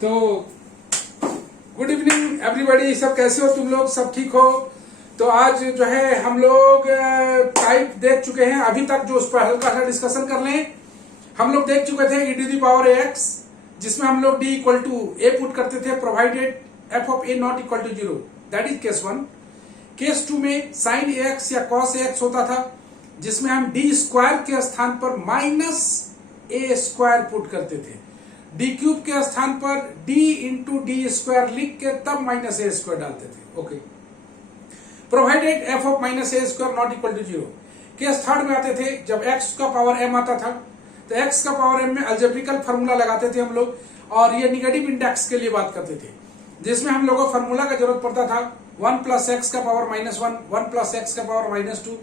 तो good evening everybody, सब कैसे हो तुम लोग? सब ठीक हो? तो आज जो है हम लोग टाइप देख चुके हैं अभी तक, जो उस पर हल्का सा डिस्कशन कर लें। हम लोग देख चुके थे e⁻x, जिसमें हम लोग d equal to a put करते थे provided f of a not equal to 0। That is case 1। Case 2 में sin ax या cos ax होता था, जिसमें हम d स्क्वायर के स्थान पर माइनस a स्क्वायर पुट करते थे। d क्यूब के स्थान पर d इंटू डी स्क्वायर लिख के तब माइनस a स्क्वायर डालते थे। Okay, provided f of minus a square not equal to 0। Case third में आते थे जब x का पावर m आता था, तो x का पावर m में अल्जेब्रिकल फार्मूला लगाते थे हम लोग, और ये निगेटिव इंडेक्स के लिए बात करते थे, जिसमें हम लोगों को फार्मूला का जरूरत पड़ता था 1 प्लस एक्स का पावर माइनस 1, 1 प्लस एक्स का power minus 2,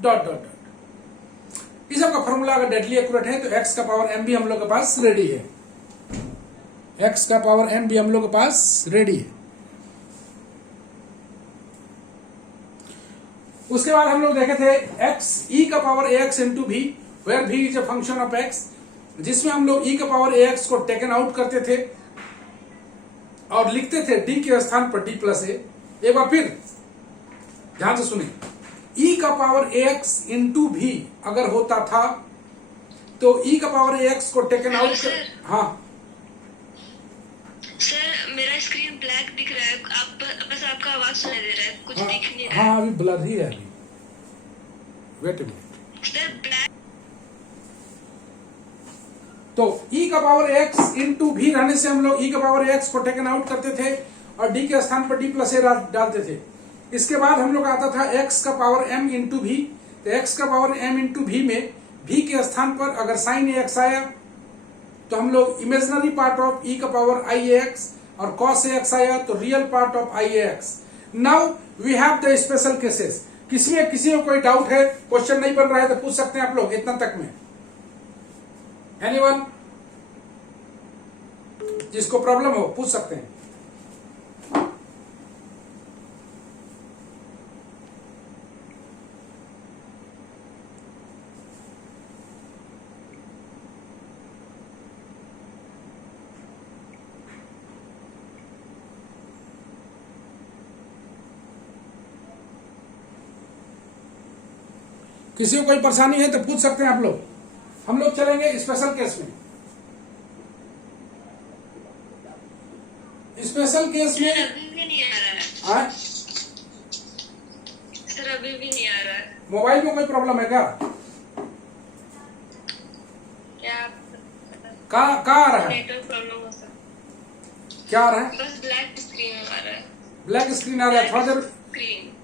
dot dot dot. इस सब का फार्मूला अगर डेडली एक्यूरेट है तो x का पावर m भी हम लोग के पास रेडी है। x का पावर m भी हम लोग के पास रेडी है। उसके बाद हम लोग देखे थे x e का पावर ax इंटू भी, वेयर भी is a function of x, जिसमें हम लोग e का पावर ax को टेकन आउट करते थे और लिखते थे d के स्थान पर d प्लस a। एक बार फिर ध्यान से सुने, e का पावर ax इंटू भी अगर होता था तो e का पावर ax को टेकन आउट कर। हाँ सर, मेरा स्क्रीन ब्लैक दिख रहा है, आप बस आपका आवाज सुनाई दे रहा है, कुछ दिख नहीं रहा है। हाँ, अभी ब्लर ही है अभी। Wait a minute. Sir black. तो e का पावर x इंटू भी रहने से हम लोग e का पावर x को टेकन आउट करते थे और d के स्थान पर d प्लस a डालते थे। इसके बाद हम लोग आता था x का पावर m इंटू भी, तो x का पावर m इंटू भी में v के स्थान पर अगर साइन ax आया तो हम लोग इमेजिनरी पार्ट ऑफ e का पावर i ax, और cos ax आया तो real part of i ax। Now we have the special cases. किसी को कोई डाउट है, क्वेश्चन नहीं बन रहा है तो पूछ सकते हैं आप लोग इतना तक में। एनीवन जिसको प्रॉब्लम हो पूछ सकते हैं। किसी को कोई परेशानी है तो पूछ सकते हैं आप लोग। हम लोग चलेंगे स्पेशल केस में। स्पेशल केस में अभी भी नहीं आ रहा है। सर अभी भी नहीं आ रहा है। मोबाइल में कोई प्रॉब्लम है क्या? क्या आ रहा है? नेटवर्क प्रॉब्लम हो सकता। क्या आ रहा है? बस ब्लैक स्क्रीन आ रहा है। ब्लैक स्क्रीन आ रहा है।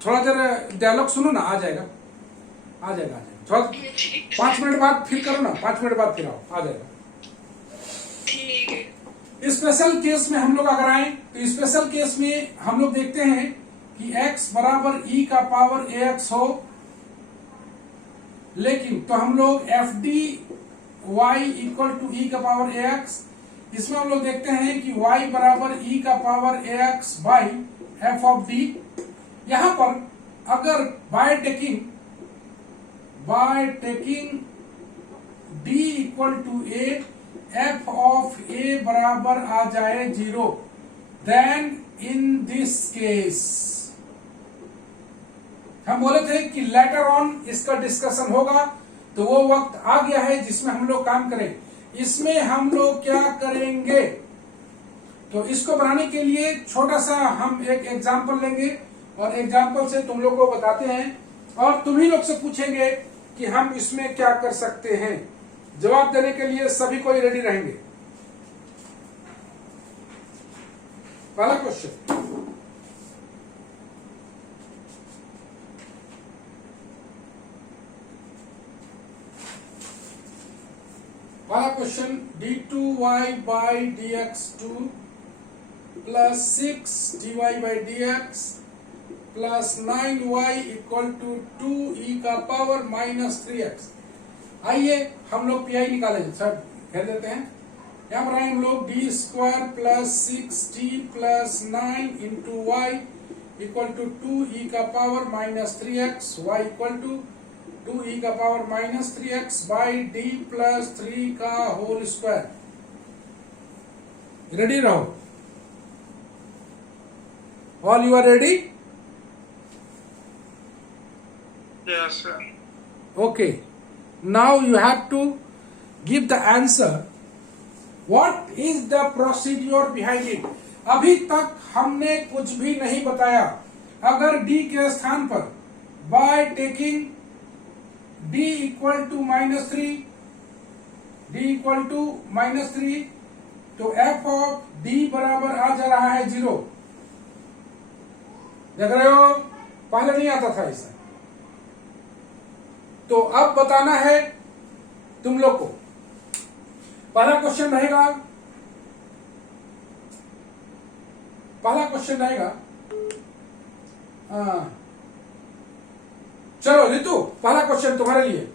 थोड़ा देर डायलॉग सुनो ना, आ जाएगा। थोड़ा 5 मिनट बाद फिर करो ना, 5 मिनट बाद फिर आओ, आ जाएगा। ठीक है। स्पेशल केस में हम लोग अगर आए तो स्पेशल केस में हम लोग देखते हैं कि x बराबर e का पावर ax हो, लेकिन तो हम लोग F D y equal to e का पावर ax, इसमें हम लोग देखते हैं कि y बराबर e का power ax by f of d। यहां पर अगर by taking d equal to a, f of a बराबर आ जाए 0, देन इन दिस केस हम बोले थे कि लेटर ऑन इसका डिस्कशन होगा, तो वो वक्त आ गया है जिसमें हम लोग काम करें। इसमें हम लोग क्या करेंगे, तो इसको बनाने के लिए छोटा सा हम एक एग्जांपल लेंगे और एग्जांपल से तुम लोग को बताते हैं, और तुम्ही लोग से पूछेंगे कि हम इसमें क्या कर सकते हैं। जवाब देने के लिए सभी कोई रेडी रहेंगे। पहला question, d2y by dx2 plus 6dy by dx plus 9y equal to 2e का पावर माइनस 3x। आइए हम लोग पीआई निकालेंगे। सर कह देते हैं, यहाँ पर हम लोग D square plus 6d plus 9 into Y equal to 2e का power minus 3x, y equal to 2e का power minus 3x by D plus 3 का होल स्क्वायर। रेडी रहो, all you are ready? Yes, sir. Okay, now you have to give the answer. What is the procedure behind it? अभी तक हमने कुछ भी नहीं बताया। अगर d के स्थान पर by taking d equal to -3, तो f of d बराबर आ जा रहा है 0। देख रहे हो, पहले नहीं आता था ऐसा। तो अब बताना है तुम लोग को। पहला क्वेश्चन रहेगा, चलो रितु, पहला क्वेश्चन तुम्हारे लिए।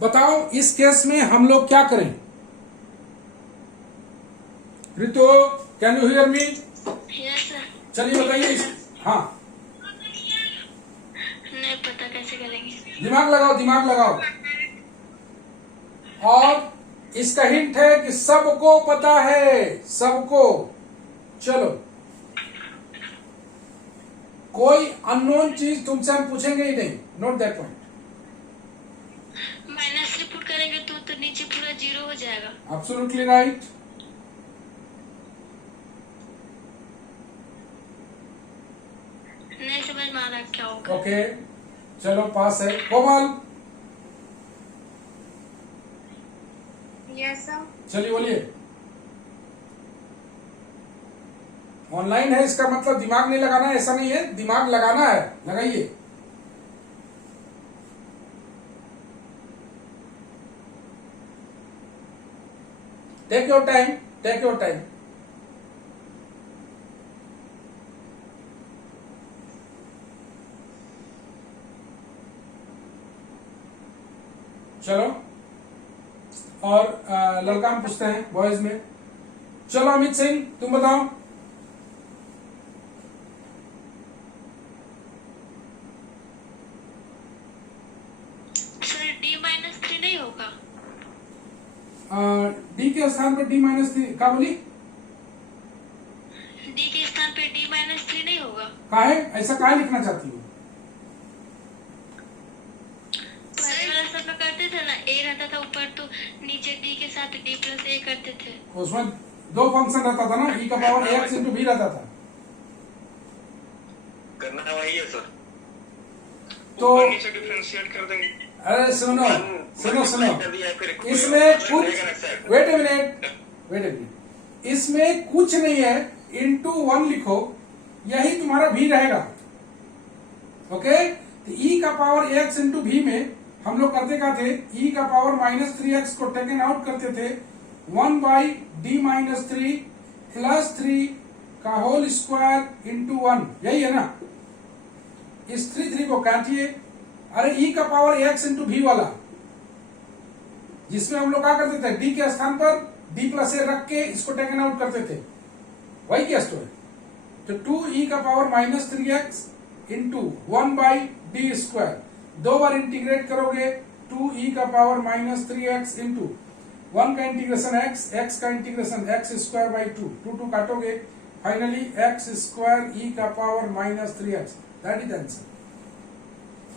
बताओ इस केस में हम लोग क्या करें? Ritu, can you hear me? Yes sir. चलिए बताइए। हाँ, नहीं पता कैसे करेंगे। दिमाग लगाओ। और इसका हिंट है कि सबको पता है, सबको। चलो, कोई अननोन चीज तुमसे हम पूछेंगे ही नहीं, नोट दैट पॉइंट। -3 पुट करेंगे तो नीचे पूरा 0 हो जाएगा। Absolutely right. नहीं समझ में आ रहा क्या होगा। ओके, चलो पास है। कोमल, यस सर। चलिए बोलिए। ऑनलाइन है, इसका मतलब दिमाग नहीं लगाना है ऐसा नहीं है, दिमाग लगाना है, लगाइए। Take your time. चलो, और लड़का हम पूछते हैं बॉयज में। चलो अमित सिंह, तुम बताओ। सर D-3 नहीं होगा? डी के स्थान पर D-3 क्या बोली? D के स्थान पे D-3 नहीं होगा? कहा है ऐसा, कहा लिखना चाहती हूँ? पहले वाला सब में करते थे ना, A रहता था ऊपर तो नीचे D के साथ D+A करते थे। उसमें दो फंक्शन रहता था ना, e का पावर ax इंटू भी रहता था। करना वही है सर। तो ऊपर नीचे डिफरेंशिएट कर देंगे। अरे सुनो, इसमें कुछ, वेट ए मिनट, इसमें कुछ नहीं है, इंटू 1 लिखो, यही तुम्हारा भी रहेगा। ओके, तो e का पावर x इंटू भी में हम लोग करते क्या थे, e का पावर -3x को टेकन आउट करते थे, 1/d-3 प्लस 3 का होल स्क्वायर इंटू 1, यही है ना। इस 3 को काटिए। अरे e का पावर x इंटू भी वाला, जिसमें हम लोग क्या करते थे, d के स्थान पर d+a रख के इसको टेकन आउट करते थे, वही केस तो है। तो 2e का पावर -3x इंटू 1/d², दो बार इंटीग्रेट करोगे 2e का पावर -3x इंटू 1 का इंटीग्रेशन x का इंटीग्रेशन x² 2 काटोगे, फाइनली x² e का power -3x, that is answer.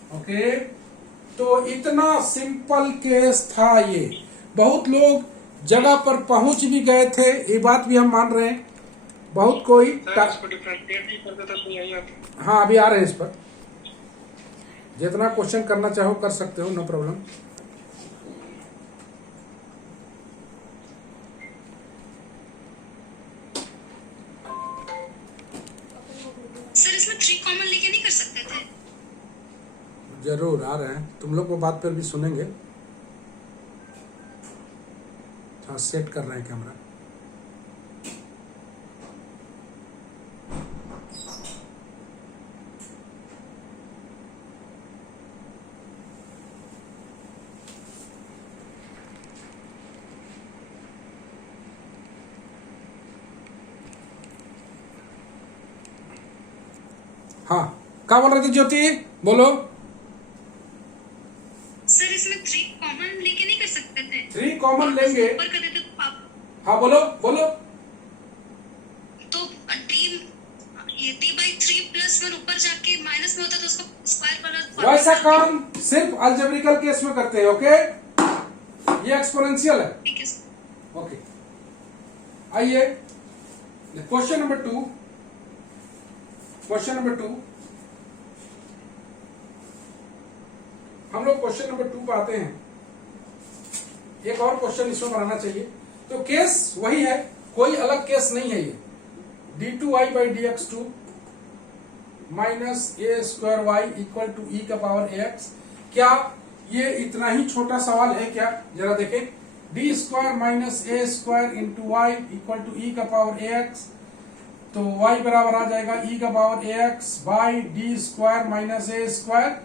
Okay, तो इतना सिंपल केस था ये। बहुत लोग जगह पर पहुंच भी गए थे, ये बात भी हम मान रहे हैं। बहुत कोई इसको डिफरेंशिएट भी करते थे तो यही आता। हाँ, अभी आ रहे हैं इस पर। जितना क्वेश्चन करना चाहो कर सकते हो, नो प्रॉब्लम। सर इसमें 3 कॉमन लेके नहीं कर सकते थे? जरूर आ रहे हैं, तुम लोग वो बात पर भी सुनेंगे। हाँ, सेट कर रहे हैं कैमरा। हाँ, क्या बोल रहे थे ज्योति, बोलो। सर इसमें 3 कॉमन लेके नहीं कर सकते थे? 3 कॉमन लेंगे। ऊपर कर देते तो आप। हाँ बोलो बोलो। तो d/3 + 1 ऊपर जाके माइनस में होता तो उसको स्क्वायर वाला वैसा काम सिर्फ अलजेब्रिकल केस में करते हैं। ओके, ये एक्सपोनेंशियल है। ठीक है सर। ओके, आइए क्वेश्चन नंबर 2। क्वेश्चन नंबर 2 हम लोग क्वेश्चन नंबर 2 पर आते हैं। एक और क्वेश्चन इसमें बनाना चाहिए। तो केस वही है, कोई अलग केस नहीं है ये। d2y/dx2 minus a² y equal to e का पावर ax। क्या ये इतना ही छोटा सवाल है क्या? जरा देखें। d² minus a² into y equal to e का पावर ax, तो y बराबर आ जाएगा e का power ax by d² minus a²।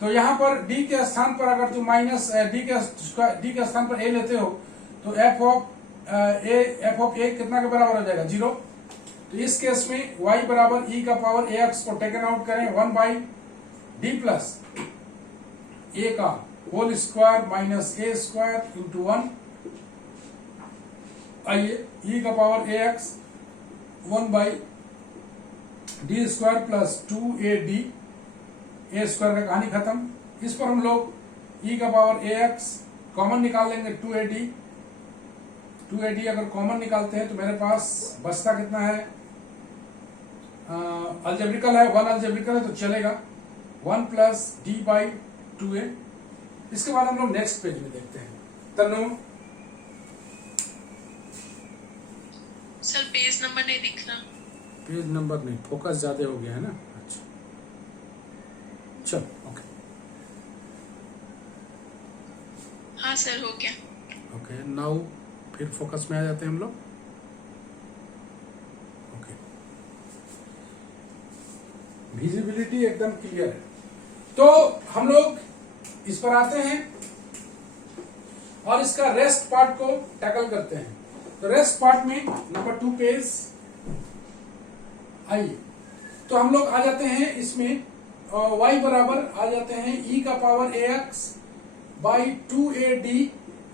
तो यहाँ पर d के स्थान पर अगर तुम माइनस d के स्थान पर a लेते हो तो f ऑफ a कितना के बराबर हो जाएगा? 0। तो इस केस में y बराबर e का पावर ax को टेकन आउट करें 1/d प्लस a का whole square minus a² into 1। आइए, e का power ax 1/d² plus 2ad, a² का कहानी खत्म। इस पर हम लोग e का पावर ax कॉमन निकाल लेंगे 2ad अगर कॉमन निकालते हैं तो मेरे पास बचता कितना है? अलजेब्रिकल है, 1 अलजेब्रिकल है तो चलेगा 1 प्लस d/2a। इसके बाद हम लोग नेक्स्ट पेज में देखते हैं। तनु, सर पेज नंबर नहीं दिख रहा। पेज नंबर नहीं, फोकस ज्यादा हो गया है ना। अच्छा चल, ओके हाँ सर हो गया। ओके, नाउ फिर फोकस में आ जाते हैं हम लोग। ओके, विजिबिलिटी एकदम क्लियर है। तो हम लोग इस पर आते हैं और इसका रेस्ट पार्ट को टैकल करते हैं। तो रेस्ट पार्ट में नंबर 2 पेज आइए। तो हम लोग आ जाते हैं इसमें y बराबर आ जाते हैं e का पावर ax बाई 2ad।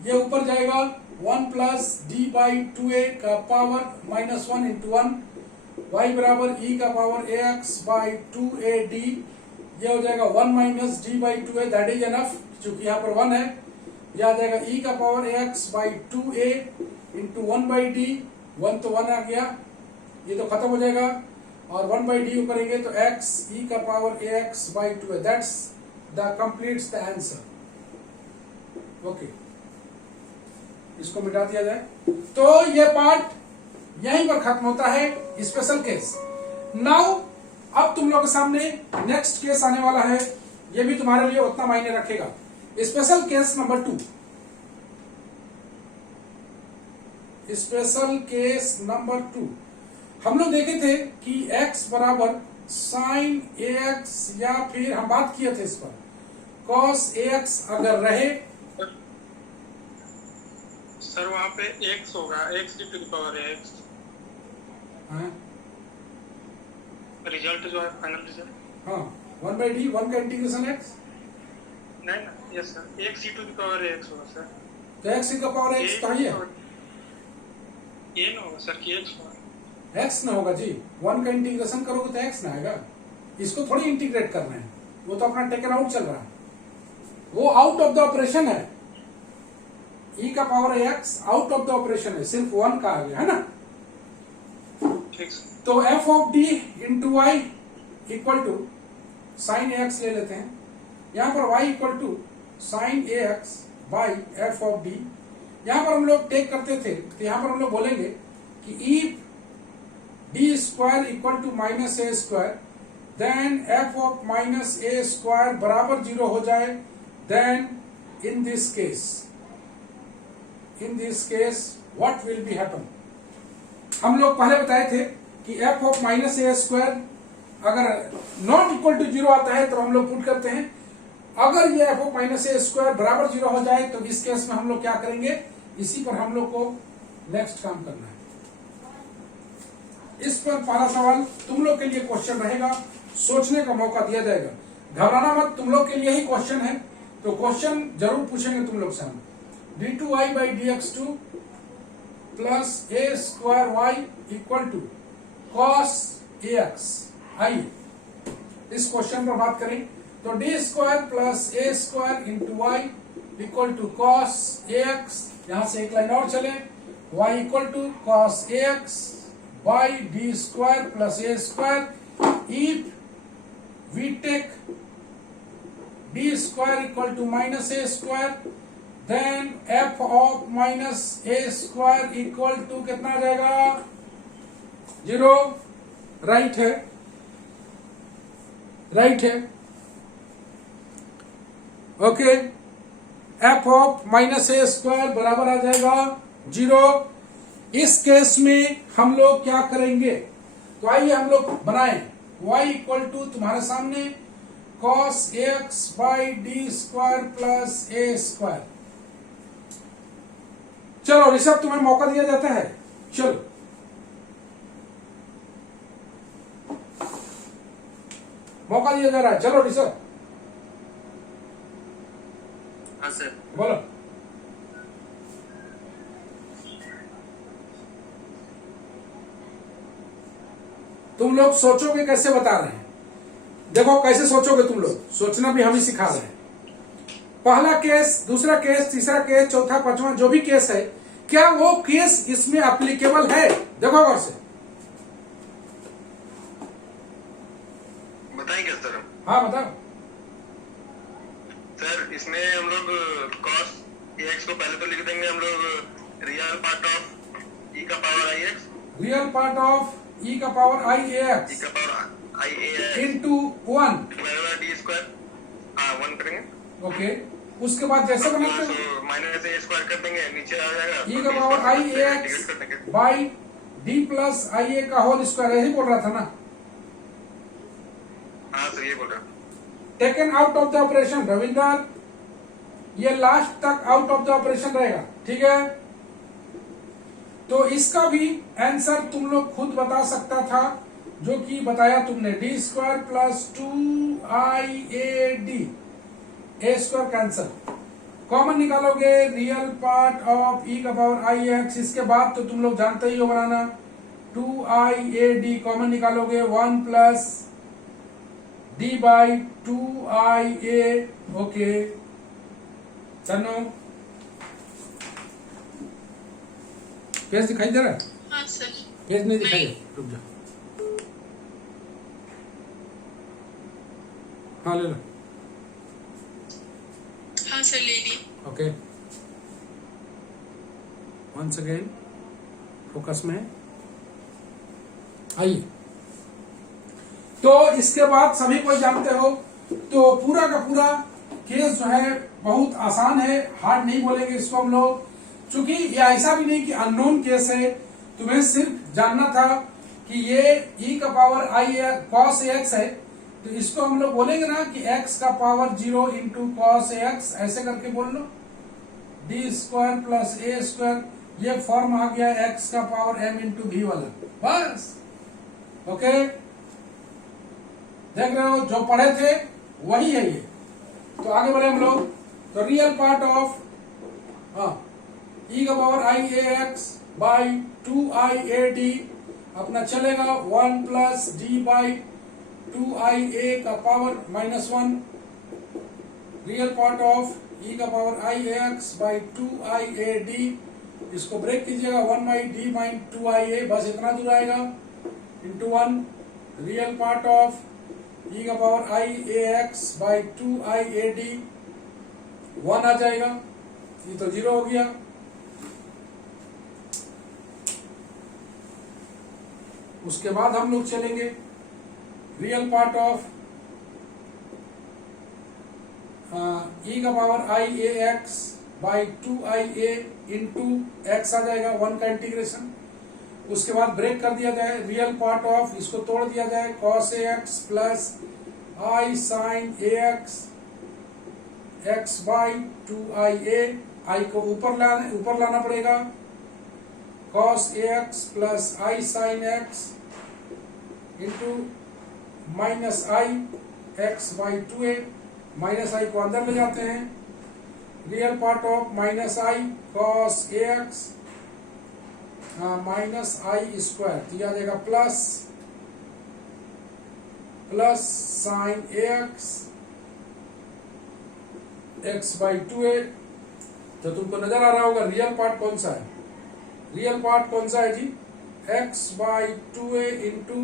ये ऊपर जाएगा 1 प्लस d/2a का पावर -1 इंटू 1। y बराबर e का पावर ax बाई 2ad। ये हो जाएगा 1 minus d/2a, that is enough, चूंकि यहाँ पर 1 है। यह आ जाएगा e का power ax by 2a into 1/d। 1 तो 1 आ गया, ये तो खत्म हो जाएगा। और 1/d करेंगे तो x e का power ax by 2a, that's the completes the answer. Okay, इसको मिटा दिया जाए। तो ये पार्ट यहीं पर खत्म होता है, स्पेशल केस। नाउ अब तुम लोग के सामने नेक्स्ट केस आने वाला है, ये भी तुम्हारे लिए उतना मायने रखेगा। Special case number 2। Special case number 2 हम लोग देखे थे कि x बराबर साइन ax, या फिर हम बात किए थे इस पर cos ax अगर रहे। सर वहाँ पे x होगा, x की टू द पावर है x। हाँ रिजल्ट जो है फाइनल रिजल्ट। हाँ, 1/d 1 का इंटीग्रेशन x। नहीं ना, यस सर, x की टू द पावर x होगा सर। तो x का पावर x तो ही है, ये ना होगा सर कि x होगा। x ना होगा जी। 1 का इंटीग्रेशन करोगे तो x ना आएगा। इसको थोड़ी इंटीग्रेट करना है, वो तो अपना टेकन आउट चल रहा है, वो आउट ऑफ द ऑपरेशन है। e का power x out of the operation है, सिर्फ 1 का आ गया है ना। ठीक सर। तो f of d into y equal to sine ax ले लेते हैं। यहाँ पर y equal to sine ax by f of d। यहाँ पर हम लोग टेक करते थे तो यहाँ पर हम लोग बोलेंगे कि if d² equal to minus a², then f of minus a² बराबर 0 हो जाए, then in this case what will be happen. हम लोग पहले बताए थे कि f ऑफ माइनस a² अगर नॉट इक्वल टू 0 आता है तो हम लोग पुट करते हैं। अगर ये f ऑफ माइनस a² बराबर 0 हो जाए तो इस केस में हम लोग क्या करेंगे, इसी पर हम लोग को नेक्स्ट काम करना है। इस पर पहला सवाल तुम लोग के लिए क्वेश्चन रहेगा, सोचने का मौका दिया जाएगा। घबराना मत, तुम लोग के लिए ही क्वेश्चन है, तो क्वेश्चन जरूर पूछेंगे तुम लोग से हम। d2y/dx2 plus A square Y equal to cos A X. आइए इस क्वेश्चन पर बात करें तो D square plus A square into Y equal to cos A X, यहां से एक लाइन और चले, y equal to cos A x by D square plus A square if we take D square equal to minus A square then F of minus A square equal to कितना आ जाएगा 0। Right है, right है। Okay, F of minus A square बराबर आ जाएगा 0। इस case में हम लोग क्या करेंगे तो आइए हम लोग बनाएं y इक्वल टू तुम्हारे सामने cos ax by D square plus A square. चलो ऋषभ तुम्हें मौका दिया जाता है, चलो मौका दिया जा रहा है, चलो ऋषभ हाँ सर। बोलो। तुम लोग सोचोगे कैसे बता रहे हैं, देखो कैसे सोचोगे तुम लोग, सोचना भी हम ही सिखा रहे हैं। पहला केस, दूसरा केस, तीसरा केस, चौथा, पांचवा जो भी केस है, क्या वो केस इसमें एप्लीकेबल है? देखो गौर से, बताएंगे सर हम। हाँ बताओ। सर इसमें हम लोग cos ax को पहले तो लिख देंगे हम लोग रियल पार्ट ऑफ e का power I x, real part of e का power i A e x का power i a x into 1। D square, हाँ 1 करेंगे। ओके, उसके बाद जैसे बनाते हो माइनस ए स्क्वायर कर देंगे, नीचे आ जाएगा e का power i a x by D plus i a का होल स्क्वायर, यही बोल रहा था ना। हाँ सर ये बोल रहा हूँ। Taken out of the operation, Ravinder ये लास्ट तक आउट ऑफ द ऑपरेशन रहेगा, ठीक है। तो इसका भी आंसर तुम लोग खुद बता सकता था, जो कि बताया तुमने, डी स्क्वायर प्लस 2i_a_d, ए स्क्वायर कैंसल, कॉमन निकालोगे रियल पार्ट ऑफ e का पावर आई एक्स। इसके बाद तो तुम लोग जानते ही हो बनाना, 2i_a_d कॉमन निकालोगे 1 plus d by 2i_a। Okay चलो पेज दिखाई दे रहा है? हाँ सर। पेज नहीं दिखाई दे, रुक जा। हाँ ले लो। हाँ सर ले ली। ओके वंस अगेन फोकस में आइए। तो इसके बाद सभी कोई जानते हो, तो पूरा का पूरा केस जो है बहुत आसान है, हार्ड नहीं बोलेंगे इसको हम लोग, क्योंकि ये ऐसा भी नहीं कि अननोन केस है। तुम्हें सिर्फ जानना था कि ये e का पावर आई cos ax है, तो इसको हम लोग बोलेंगे ना कि x का पावर 0 इंटू cos ax, ऐसे करके बोल लो, D square plus A square, ये फॉर्म आ गया x का पावर m इंटू भी वाला, बस। ओके देख रहे हो, जो पढ़े थे वही है ये। तो आगे बढ़े हम लोग, तो रियल पार्ट ऑफ e का power i a x by 2i_a_d अपना चलेगा 1 प्लस डी बाई 2i_a का power -1, real part of e का power i a x by 2i_a_d, इसको ब्रेक कीजिएगा 1 बाई डी बाई 2i_a, बस इतना दूर आएगा, into 1, real part of e का power i a x by 2i_a_d 1 आ जाएगा, ये तो 0 हो गया। उसके बाद हम लोग चलेंगे रियल पार्ट ऑफ e का power i a x by 2i_a into x आ जाएगा, 1 का इंटीग्रेशन। उसके बाद ब्रेक कर दिया जाए, रियल पार्ट ऑफ, इसको तोड़ दिया जाए, cos ax plus i sine a x by 2i_a, i को ऊपर लाना पड़ेगा, cos ax plus i sine x into minus i x by 2a, minus i को अंदर ले जाते हैं, real part of minus i cos ax minus i square, तो यह आ जाएगा plus sine x by 2a। तो तुमको नजर आ रहा होगा रियल पार्ट कौन सा है, रियल पार्ट कौन सा है जी, x by 2a into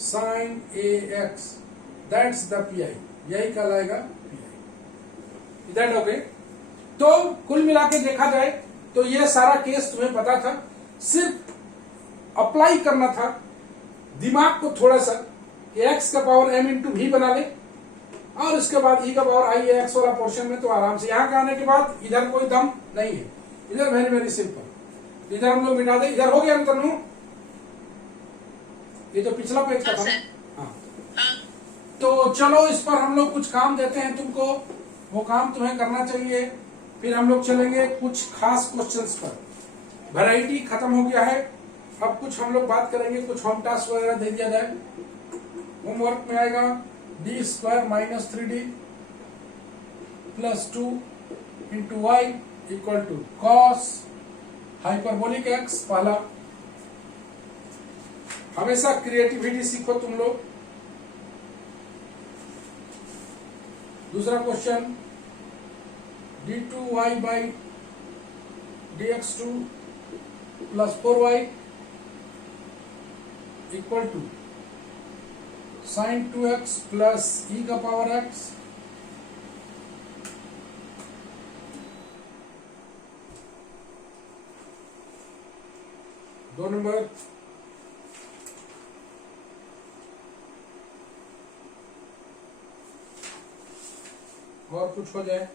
sine ax, that's the P I, यही कहलाएगा पी आई। That okay. तो कुल मिला के देखा जाए तो ये सारा केस तुम्हें पता था, सिर्फ अप्लाई करना था दिमाग को थोड़ा सा कि x का पावर m इंटू भी बना ले, और उसके बाद e का पावर आई एक्स वाला पोर्शन में तो आराम से यहाँ के आने के बाद इधर कोई दम नहीं है, इधर वेरी वेरी सिंपल, इधर हम लोग मिटा दे, इधर हो गया ना तनु, ये तो पिछला पेज का था ना। हाँ, तो चलो इस पर हम लोग कुछ काम देते हैं तुमको, वो काम तुम्हें करना चाहिए, फिर हम लोग चलेंगे कुछ खास क्वेश्चंस पर। वैरायटी खत्म हो गया है, अब कुछ हम लोग बात करेंगे, कुछ होम टास्क वगैरह दे दिया जाए। होमवर्क में आएगा D square minus 3d plus 2 into Y equal to cos hyperbolic X. पहला, हमेशा क्रिएटिविटी सीखो तुम लोग। दूसरा question d2y by dx2 plus 4y equal to sine 2x plus e का पावर x। दो नंबर, और कुछ हो जाए।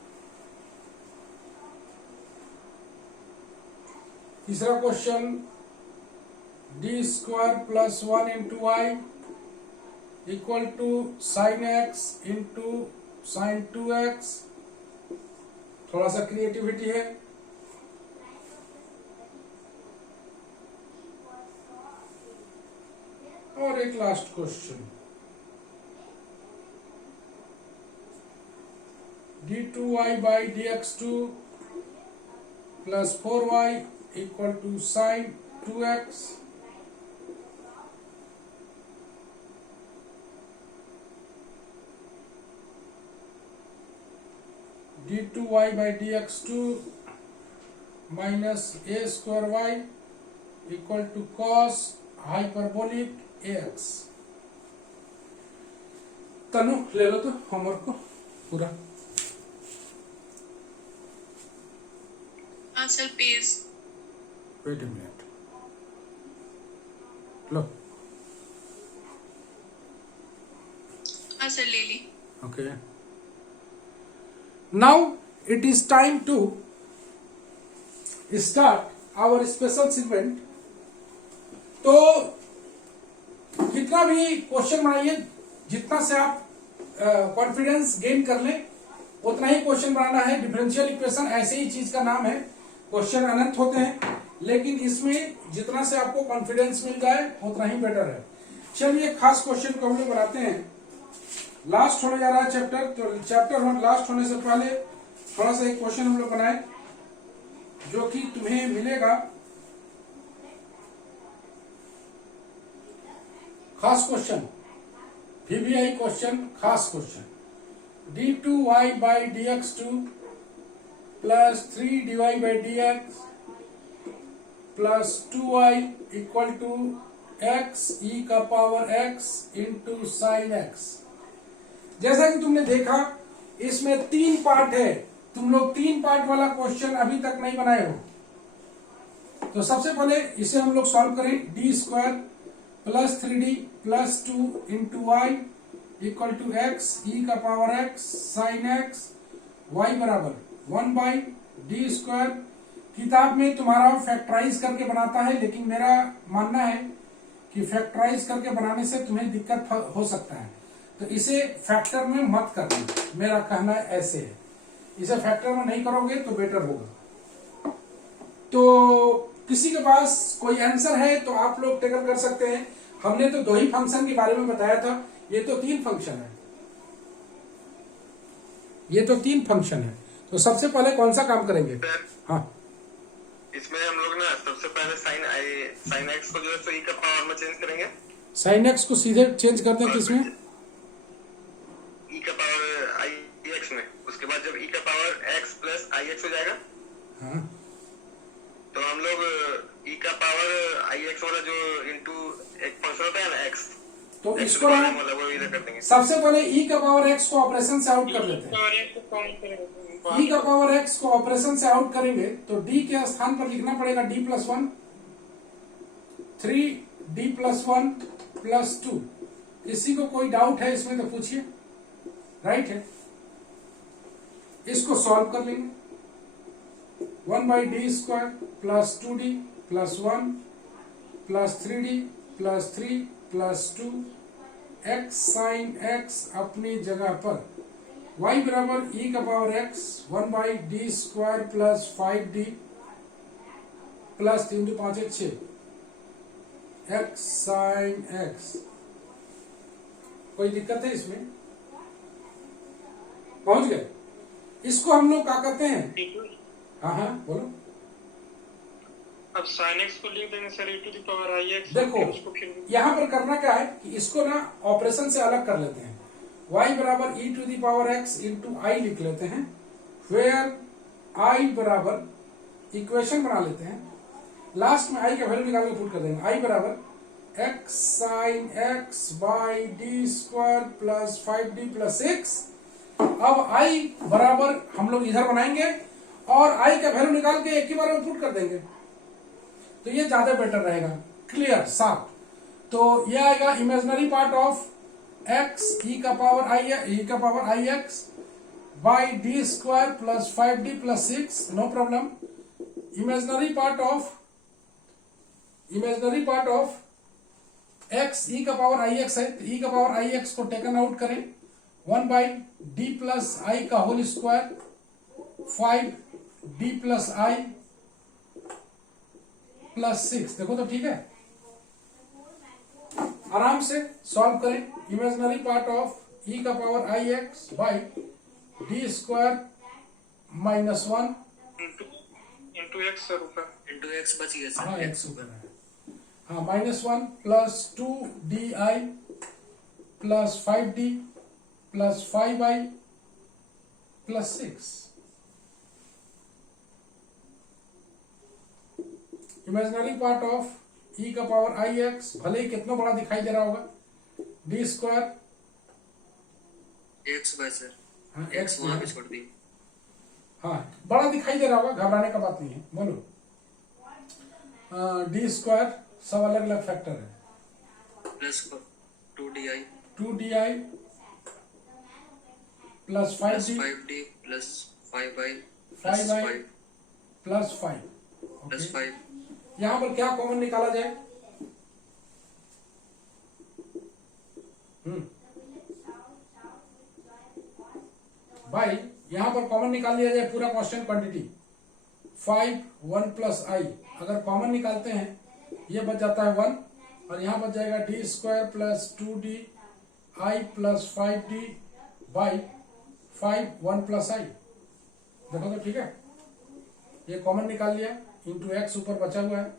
तीसरा question D square plus 1 into Y equal to sine x into sine 2x। थोड़ा सा क्रिएटिविटी है। और एक last question d2y by dx2 plus 4y equal to sine 2x। d2y by dx2 minus a square y equal to cos hyperbolic ax। Tanu ले लो तो homework को पूरा। हाँ sir, page wait a minute, लो। हाँ सर, ले ली। Okay. Now it is time to start our special segment. तो कितना भी क्वेश्चन बनाइए, जितना से आप कॉन्फिडेंस गेन कर लें उतना ही क्वेश्चन बनाना है। डिफरेंशियल इक्वेशन ऐसे ही चीज का नाम है, क्वेश्चन अनंत होते हैं, लेकिन इसमें जितना से आपको कॉन्फिडेंस मिल जाए उतना ही बेटर है। चलिए खास क्वेश्चन को हम लोग बनाते हैं। लास्ट होने जा रहा है चैप्टर, तो चैप्टर लास्ट होने से पहले थोड़ा सा एक क्वेश्चन हम लोग बनाए जो कि तुम्हें मिलेगा। खास क्वेश्चन, VBI क्वेश्चन, खास question, d2y by dx2 plus 3dy by dx plus 2y equal to x e का power x into sine x। जैसा कि तुमने देखा इसमें 3 पार्ट है, तुम लोग 3 पार्ट वाला क्वेश्चन अभी तक नहीं बनाए हो। तो सबसे पहले इसे हम लोग सॉल्व करें। D square plus 3d plus 2 into Y equal to x e का power x sine x y बराबर 1 बाई डी स्क्वायर। किताब में तुम्हारा फैक्टराइज करके बनाता है, लेकिन मेरा मानना है कि फैक्टराइज करके बनाने से तुम्हें दिक्कत हो सकता है, तो इसे फैक्टर में मत करना। मेरा कहना ऐसे है, इसे फैक्टर में नहीं करोगे तो बेटर होगा। तो किसी के पास कोई आंसर है तो आप लोग टेकल कर सकते हैं। हमने तो 2 ही फंक्शन के बारे में बताया था, ये तो 3 फंक्शन है, ये तो 3 फंक्शन है। तो सबसे पहले कौन सा काम करेंगे? हाँ, इसमें हम लोग ना सबसे पहले साइन एक्स को जो है सो ई का पावर में चेंज करेंगे। साइन एक्स को सीधे चेंज कर दें किसमें? ई का पावर आई एक्स में। उसके बाद जब ई का पावर एक्स प्लस आई एक्स हो जाएगा, हाँ, तो हम लोग ई का पावर आई एक्स वाला जो इंटू एक फंक्शन होता है ना एक्स, तो एक्स इसको वाला ना वो इधर कर देंगे। सबसे पहले ई का पावर एक्स को ऑपरेशन से आउट कर देते हैं। ई का पावर एक्स को ऑपरेशन से आउट करेंगे तो डी के स्थान पर लिखना पड़ेगा D plus 1, 3d plus 1 plus 2। किसी को कोई डाउट है इसमें तो पूछिए, राइट है। इसको सॉल्व कर लेंगे। 1/d square plus 2d plus 1 plus 3d plus 3 plus 2 x sine x अपनी जगह पर, y बराबर e का power x 1/d square plus 5d plus 3 2 5 6 x sine x। कोई दिक्कत है इसमें? पहुंच गए? इसको हम लोग क्या कहते हैं? हाँ हाँ बोलो। अब sin x को लिख देंगे sir e to the power i x। देखो यहाँ पर करना क्या है कि इसको ना ऑपरेशन से अलग कर लेते हैं। y बराबर e to the power x into i लिख लेते हैं, वेयर i बराबर इक्वेशन बना लेते हैं। लास्ट में i का वैल्यू निकाल के पुट कर देंगे। i बराबर x sine x by D square plus 5d plus 6। अब i बराबर हम लोग इधर बनाएंगे और i का वैल्यू निकाल के एक ही बार में पुट कर देंगे, तो ये ज्यादा बेटर रहेगा, क्लियर साफ। तो ये आएगा imaginary part of x e का power I x by D square plus 5d plus 6, no problem. Imaginary part of x e का पावर आई एक्स है, तो e का पावर आई एक्स को टेकन आउट करें। 1/d प्लस आई का whole square 5d plus I प्लस 6। देखो तो ठीक है, आराम से सॉल्व करें। इमेजिनरी पार्ट ऑफ e का power I x by D square minus 1 into X sir ऊपर इंटू एक्स बच गया सर। हाँ एक्स ऊपर है, हाँ minus 1 plus 2di plus 5d plus 5i plus 6। Imaginary part of e का पावर आई एक्स, भले ही कितना बड़ा दिखाई दे रहा होगा, D square X by sir, हाँ एक्स वहां पे छोड़ दी। हाँ बड़ा दिखाई दे रहा होगा, घबराने का बात नहीं है। बोलो डी स्क्वायर सब अलग अलग फैक्टर है, plus 2di 2di plus 5d plus 5i plus 5 plus 5 plus 5। यहां पर क्या कॉमन निकाला जाए? भाई यहां पर कॉमन निकाल लिया जाए पूरा कांस्टेंट क्वांटिटी 5 1 प्लस आई। अगर कॉमन निकालते हैं ये बच जाता है 1 और यहां बच जाएगा D square plus 2d i plus 5d by 5 1 plus i. देखो तो ठीक है, ये कॉमन निकाल लिया, इंटू एक्स ऊपर बचा हुआ है।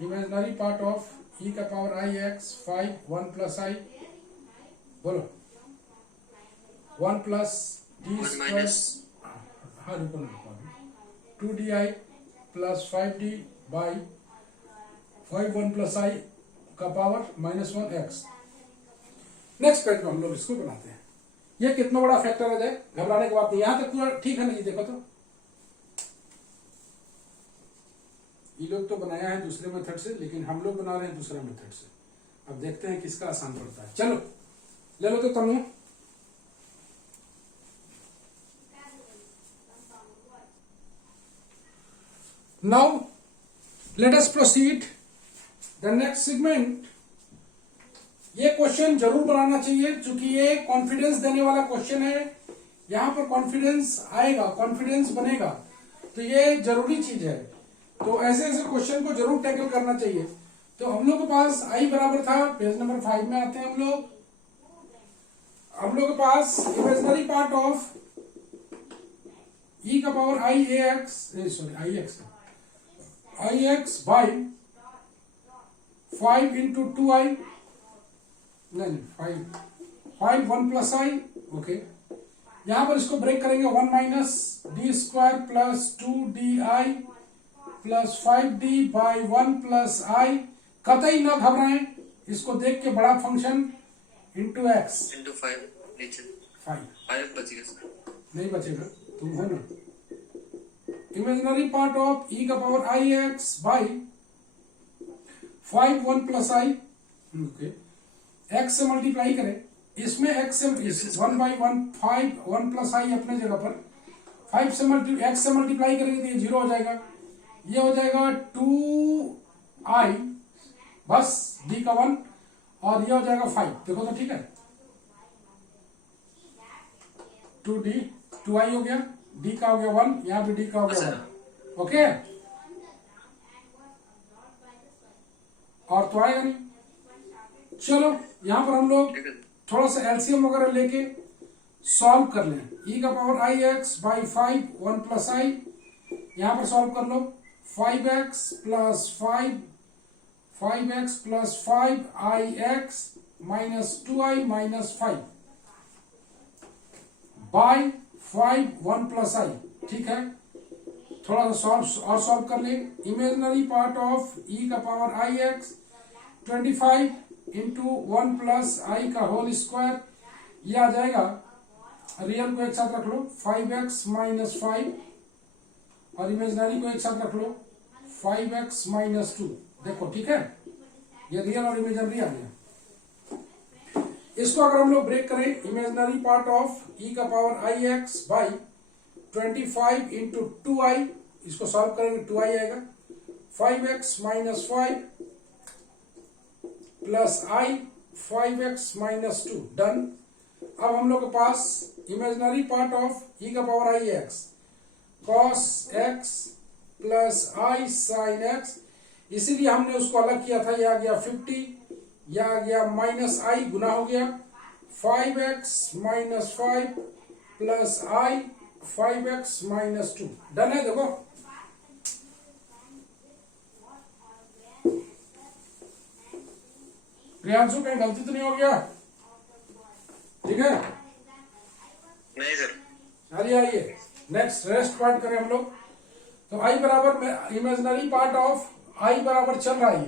इमेजिनरी पार्ट ऑफ e का पावर आई एक्स 5 1 प्लस आई, बोलो 1 प्लस डी स्क्वायर, हाँ रुको 2di plus 5d by 5 1 plus I का power minus 1 x. Next page में हम लोग इसको बनाते हैं। ये कितना बड़ा फैक्टर आ जाए, घबराने की बात नहीं। यहां तक पूरा ठीक है ना? ये देखो तो ये लोग तो बनाया है दूसरे मेथड से, लेकिन हम लोग बना रहे हैं दूसरा मेथड से। अब देखते हैं किसका आसान पड़ता है। चलो ले लो तो Tanu. Now let us proceed the next segment. ये क्वेश्चन जरूर बनाना चाहिए क्योंकि ये कॉन्फिडेंस देने वाला क्वेश्चन है। यहां पर कॉन्फिडेंस आएगा, कॉन्फिडेंस बनेगा, तो ये जरूरी चीज है। तो ऐसे ऐसे क्वेश्चन को जरूर टैकल करना चाहिए। तो हम लोग के पास आई बराबर था, पेज नंबर 5 में आते हैं हम लोग के पास इमेजिनरी पार्ट ऑफ ई का power I x I x by 5 into 2i, नहीं 5 1 प्लस आई, ओके। यहां पर इसको ब्रेक करेंगे, 1 minus D square plus 2di plus 5d by 1 plus i. कतई न घबराएं, इसको देख के बड़ा फंक्शन इंटू एक्स इंटू 5 नीचे 5 बच गया सर। नहीं बचेगा, तुम हो ना। इमेजिनरी पार्ट ऑफ ई का power I x by 5 1 plus I, okay. X से मल्टीप्लाई करें, इसमें एक्स से 1 बाई 1 5 1 प्लस आई अपने जगह पर, 5 से एक्स से मल्टीप्लाई करेंगे तो ये 0 हो जाएगा, ये हो जाएगा 2i बस d का 1, और ये हो जाएगा 5। देखो तो ठीक है, 2d 2i हो गया, d का हो गया 1, यहाँ पे d का हो गया 1, ओके। और तो आएगा नहीं। चलो यहां पर हम लोग थोड़ा सा एलसीएम वगैरह लेके सॉल्व कर लें। ई का power I x by 5 1 plus i, यहां पर सॉल्व कर लो। 5x plus 5x plus 5ix minus 2i minus 5 by 5 1 plus i, ठीक है। थोड़ा सा सॉल्व कर ले। इमेजिनरी पार्ट ऑफ ई का power I x 25 into 1 plus I का होल स्क्वायर, ये आ जाएगा, रियल को एक साथ रख लो 5x माइनस 5, और इमेजिनरी को एक साथ रख लो 5x माइनस 2। देखो ठीक है, ये रियल और इमेजिनरी आ गया। इसको अगर हम लोग ब्रेक करें, इमेजिनरी पार्ट ऑफ ई का power I x by 25 into 2i, इसको सॉल्व करेंगे 2i आएगा, 5x minus 5 plus i 5x minus 2, done. अब हम लोग के पास इमेजिनरी पार्ट ऑफ ई का power I x cos x plus i sin x, इसीलिए हमने उसको अलग किया था, यह आ गया 50, यह आ गया माइनस i, गुना हो गया 5x minus 5 plus i 5x minus 2, done है। देखो प्रियांशु कहीं गलती तो नहीं हो गया, ठीक है? नहीं सर। चलिए आइए नेक्स्ट रेस्ट पार्ट करें हम लोग। तो i बराबर इमेजिनरी पार्ट ऑफ i बराबर चल रहा है,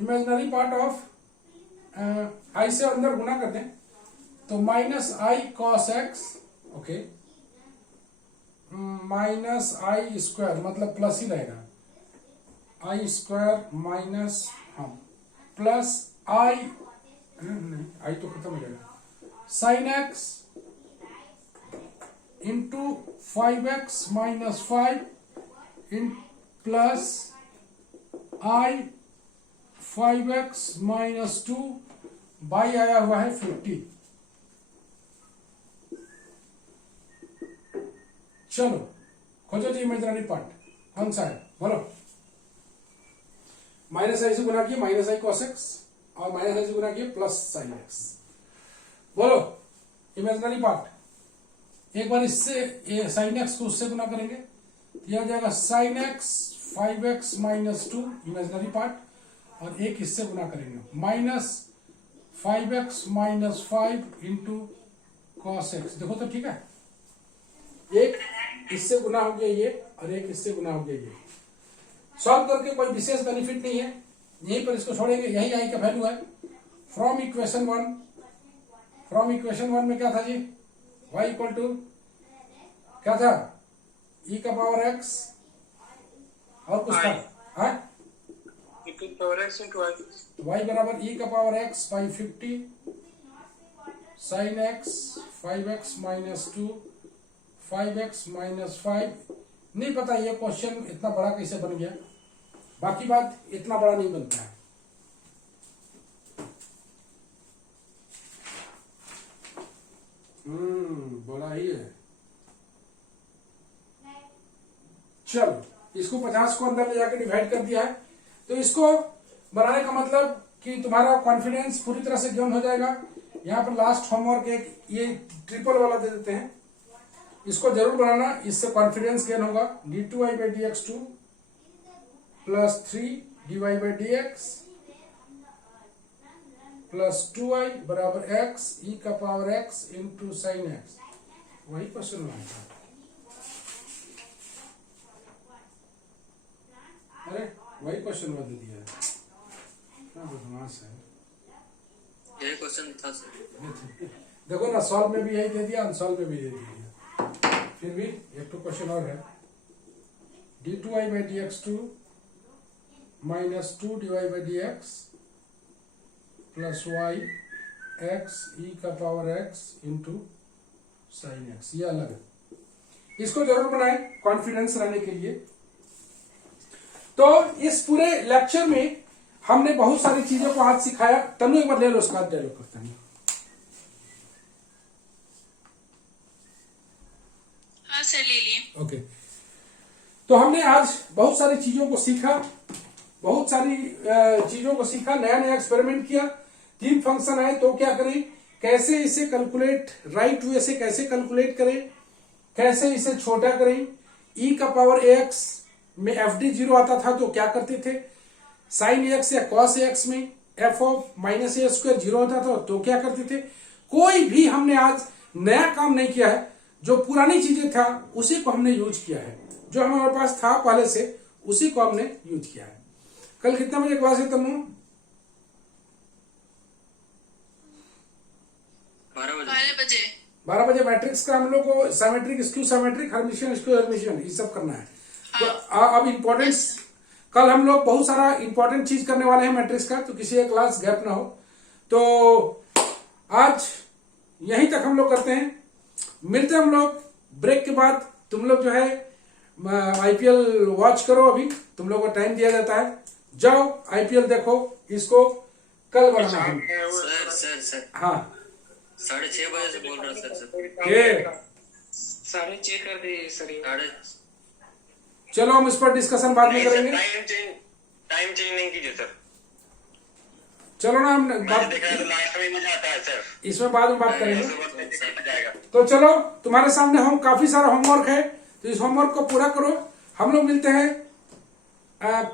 इमेजिनरी पार्ट ऑफ i से अंदर गुना कर दें तो minus i cos x, okay, minus i square मतलब प्लस ही रहेगा, आई स्क्वायर माइनस प्लस आई, नहीं आई तो खत्म हो जाएगा, sine x into 5x minus 5 in plus I 5x minus 2 by आया हुआ है 50। चलो खोजो जी इमेजिनरी पार्ट कौन सा है, बोलो। माइनस आई से गुना किया माइनस आई cos x, और माइनस आई से गुना किया प्लस साइन एक्स। बोलो इमेजिनरी पार्ट। एक बार इससे साइन एक्स को उससे गुना करेंगे, यह आ जाएगा sine x 5x minus 2 imaginary part, और एक इससे गुना करेंगे minus 5x minus 5 into cos x। देखो तो ठीक है, एक इससे गुना हो गया ये, और एक इससे गुना हो गया ये। सॉल्व करके कोई विशेष बेनिफिट नहीं है, यहीं पर इसको छोड़ेंगे, यही आई का वैल्यू है। फ्रॉम इक्वेशन 1 में क्या था जी, y इक्वल टू क्या था, e का पावर x और कुछ था, हाँ power x into I, y बराबर e का power x by 50 sine x 5x minus 2 5x minus 5। नहीं पता ये क्वेश्चन इतना बड़ा कैसे बन गया, बाकी बात इतना बड़ा नहीं बनता है। बड़ा ही है। चलो इसको 50 को अंदर ले जाकर डिवाइड कर दिया है, तो इसको बनाने का मतलब कि तुम्हारा कॉन्फिडेंस पूरी तरह से गेन हो जाएगा। यहाँ पर लास्ट होमवर्क एक ये ट्रिपल वाला दे देते हैं, इसको जरूर बनाना, इससे कॉन्फिडेंस गेन होगा। d2i/dx2 plus 3dy/dx plus 2i बराबर x e का power x into sine x। वही क्वेश्चन बनाया था। अरे वही क्वेश्चन बना दे दिया है, क्या बदमाश है। यही क्वेश्चन था सर। देखो ना, सॉल्व में भी यही दे दिया, अनसॉल्व में भी दे दिया। फिर भी एक तो क्वेश्चन और है, d2i/dx2 minus 2dy/dx plus y x e का power x into sine x। ये अलग है, इसको जरूर बनाएं कॉन्फिडेंस रहने के लिए। तो इस पूरे लेक्चर में हमने बहुत सारी चीजों को आज सिखाया। तनु एक बार ले लो, उसका डायलॉग करता नहीं। हाँ सर ले लिए। ओके, तो हमने आज बहुत सारी चीजों को सीखा, बहुत सारी चीजों को सीखा, नया नया एक्सपेरिमेंट किया। 3 फंक्शन आए तो क्या करें, कैसे इसे कैलकुलेट, राइट वे से कैसे कैलकुलेट करें, कैसे इसे छोटा करें। e का पावर ax में fd 0 आता था तो क्या करते थे, साइन ax या cos ax में f of minus a square 0 होता था तो क्या करते थे। कोई भी हमने आज नया काम नहीं किया है, जो पुरानी चीजें था उसी को हमने यूज किया है, जो हमारे पास था पहले से उसी को हमने यूज किया है। कल कितने बजे क्लास है तनु? 12 बजे मैट्रिक्स का हम लोग को symmetric, skew symmetric, Hermitian, skew Hermitian, ये सब करना है। तो अब इम्पोर्टेंस, कल हम लोग बहुत सारा इंपॉर्टेंट चीज करने वाले हैं मैट्रिक्स का, तो किसी एक क्लास गैप ना हो। तो आज यहीं तक हम लोग करते हैं, मिलते हैं हम लोग ब्रेक के बाद। तुम लोग जो है आईपीएल वॉच करो, अभी तुम लोग को टाइम दिया जाता है, जाओ आईपीएल देखो। इसको कल बनाना है सर। हाँ 6:30 बजे से बोल रहा सर। ये 6:30 कर दिए सर। चलो हम इस पर डिस्कशन बाद में करेंगे। टाइम चेंज नहीं कीजिए सर। चलो ना, हम मैच देखा है तो लास्ट में मजा आता है सर। इसमें बाद में बात करेंगे। जाएगा। तो चलो, तुम्हारे सामने हम काफी सारा होमवर्क है, तो इस होमवर्क को पूरा करो। हम लोग मिलते हैं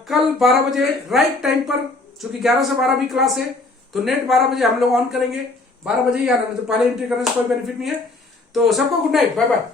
कल 12 बजे राइट टाइम पर, क्योंकि 11 से 12 भी क्लास है, तो नेट 12 बजे हम लोग ऑन करेंगे। 12 बजे ही आना, नहीं तो पहले एंट्री करने से कोई बेनिफिट नहीं है। तो सबको गुड नाइट, बाय बाय।